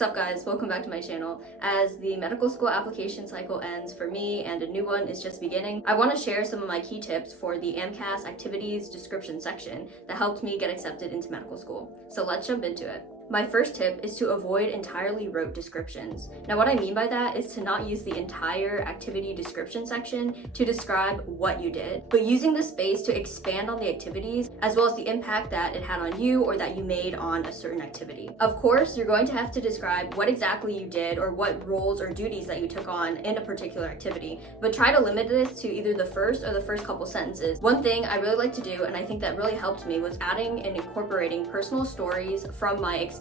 Sup guys, welcome back to my channel. As the medical school application cycle ends for me and a new one is just beginning, I want to share some of my key tips for the AMCAS activities description section that helped me get accepted into medical school. So let's jump into it. My first tip is to avoid entirely rote descriptions. Now what I mean by that is to not use the entire activity description section to describe what you did, but using the space to expand on the activities as well as the impact that it had on you or that you made on a certain activity. Of course, you're going to have to describe what exactly you did or what roles or duties that you took on in a particular activity, but try to limit this to either the first couple sentences. One thing I really like to do, and I think that really helped me, was adding and incorporating personal stories from my experiences.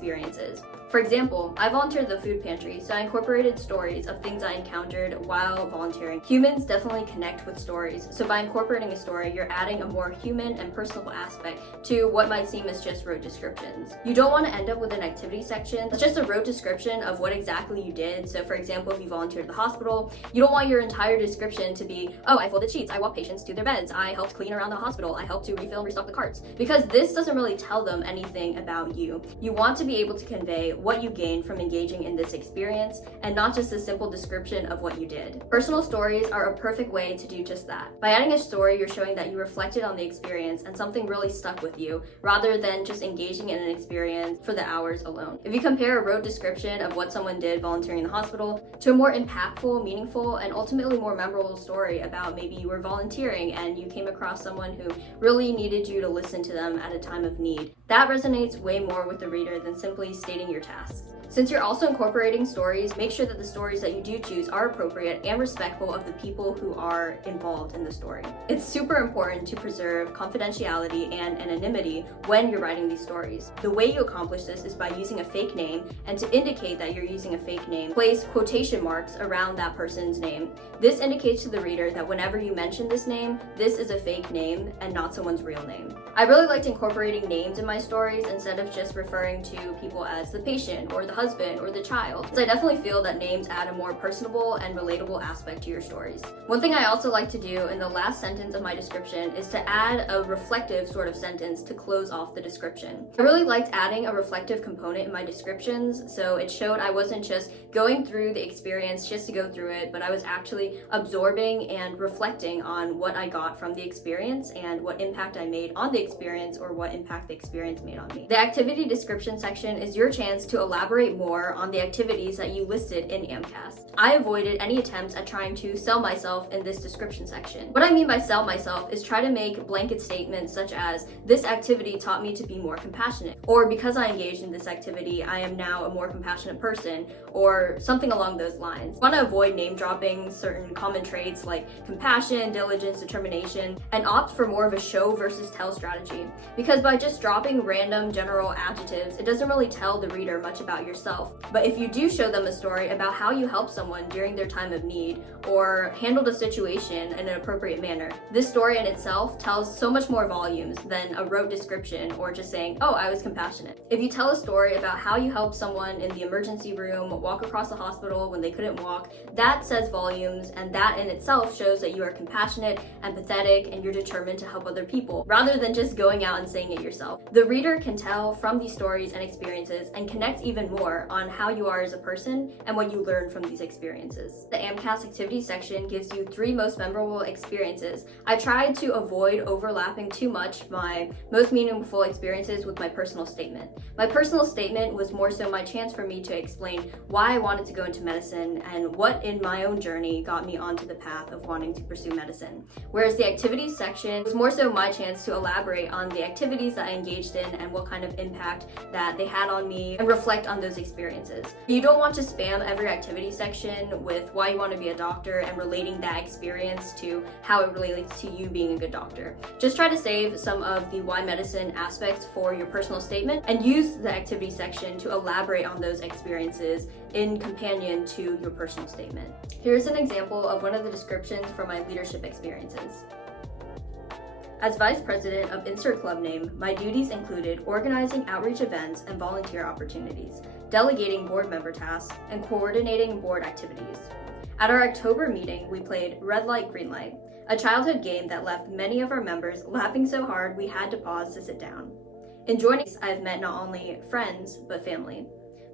For example, I volunteered at the food pantry, so I incorporated stories of things I encountered while volunteering. Humans definitely connect with stories, so by incorporating a story, you're adding a more human and personal aspect to what might seem as just rote descriptions. You don't want to end up with an activity section that's just a rote description of what exactly you did. So for example, if you volunteered at the hospital, you don't want your entire description to be, oh, I folded sheets, I walked patients to their beds, I helped clean around the hospital, I helped to refill and restock the carts, because this doesn't really tell them anything about you. You want to be able to convey what you gained from engaging in this experience and not just a simple description of what you did. Personal stories are a perfect way to do just that. By adding a story, you're showing that you reflected on the experience and something really stuck with you, rather than just engaging in an experience for the hours alone. If you compare a rote description of what someone did volunteering in the hospital to a more impactful, meaningful, and ultimately more memorable story about maybe you were volunteering and you came across someone who really needed you to listen to them at a time of need, that resonates way more with the reader than simply stating your tasks. Since you're also incorporating stories, make sure that the stories that you do choose are appropriate and respectful of the people who are involved in the story. It's super important to preserve confidentiality and anonymity when you're writing these stories. The way you accomplish this is by using a fake name, and to indicate that you're using a fake name, place quotation marks around that person's name. This indicates to the reader that whenever you mention this name, this is a fake name and not someone's real name. I really liked incorporating names in my stories instead of just referring to people as the patient or the husband or the child, because I definitely feel that names add a more personable and relatable aspect to your stories. One thing I also like to do in the last sentence of my description is to add a reflective sort of sentence to close off the description. I really liked adding a reflective component in my descriptions, so it showed I wasn't just going through the experience just to go through it, but I was actually absorbing and reflecting on what I got from the experience and what impact I made on the experience or what impact the experience made on me. The activity description section is your chance to elaborate more on the activities that you listed in AMCAS. I avoided any attempts at trying to sell myself in this description section. What I mean by sell myself is try to make blanket statements such as, this activity taught me to be more compassionate, or because I engaged in this activity, I am now a more compassionate person, or something along those lines. I want to avoid name dropping certain common traits like compassion, diligence, determination, and opt for more of a show versus tell strategy. Because by just dropping random general adjectives, it doesn't really tell the reader much about yourself. But if you do show them a story about how you helped someone during their time of need or handled a situation in an appropriate manner, this story in itself tells so much more volumes than a rote description or just saying, oh, I was compassionate. If you tell a story about how you helped someone in the emergency room walk across the hospital when they couldn't walk, that says volumes, and that in itself shows that you are compassionate, empathetic, and you're determined to help other people, rather than just going out and saying it yourself. The reader can tell from these stories and experiences and connect even more on how you are as a person and what you learn from these experiences. The AMCAS activity section gives you 3 most memorable experiences. I tried to avoid overlapping too much my most meaningful experiences with my personal statement. My personal statement was more so my chance for me to explain why I wanted to go into medicine and what in my own journey got me onto the path of wanting to pursue medicine. Whereas the activities section was more so my chance to elaborate on the activities that I engaged in and what kind of impact that they had on me and reflect on those experiences. You don't want to spam every activity section with why you want to be a doctor and relating that experience to how it relates to you being a good doctor. Just try to save some of the why medicine aspects for your personal statement and use the activity section to elaborate on those experiences in companion to your personal statement. Here's an example of one of the descriptions from my leadership experiences. As vice president of insert club name, my duties included organizing outreach events and volunteer opportunities, delegating board member tasks, and coordinating board activities. At our October meeting, we played Red Light, Green Light, a childhood game that left many of our members laughing so hard we had to pause to sit down. In joining, I've met not only friends, but family.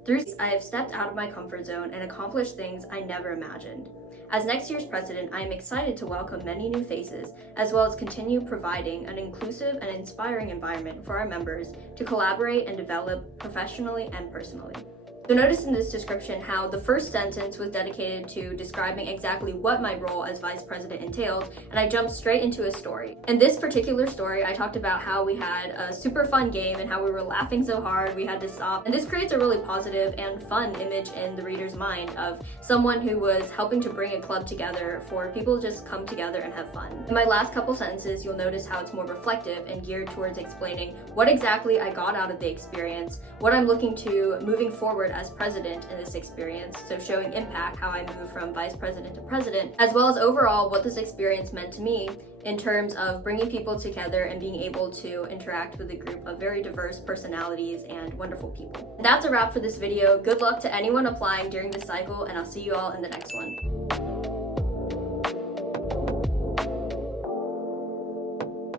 Through I have stepped out of my comfort zone and accomplished things I never imagined. As next year's president, I am excited to welcome many new faces, as well as continue providing an inclusive and inspiring environment for our members to collaborate and develop professionally and personally. So notice in this description how the first sentence was dedicated to describing exactly what my role as vice president entailed, and I jumped straight into a story. In this particular story, I talked about how we had a super fun game and how we were laughing so hard we had to stop. And this creates a really positive and fun image in the reader's mind of someone who was helping to bring a club together for people to just come together and have fun. In my last couple sentences, you'll notice how it's more reflective and geared towards explaining what exactly I got out of the experience, what I'm looking to moving forward as president in this experience, so showing impact, how I moved from vice president to president, as well as overall what this experience meant to me in terms of bringing people together and being able to interact with a group of very diverse personalities and wonderful people. And that's a wrap for this video. Good luck to anyone applying during this cycle, and I'll see you all in the next one.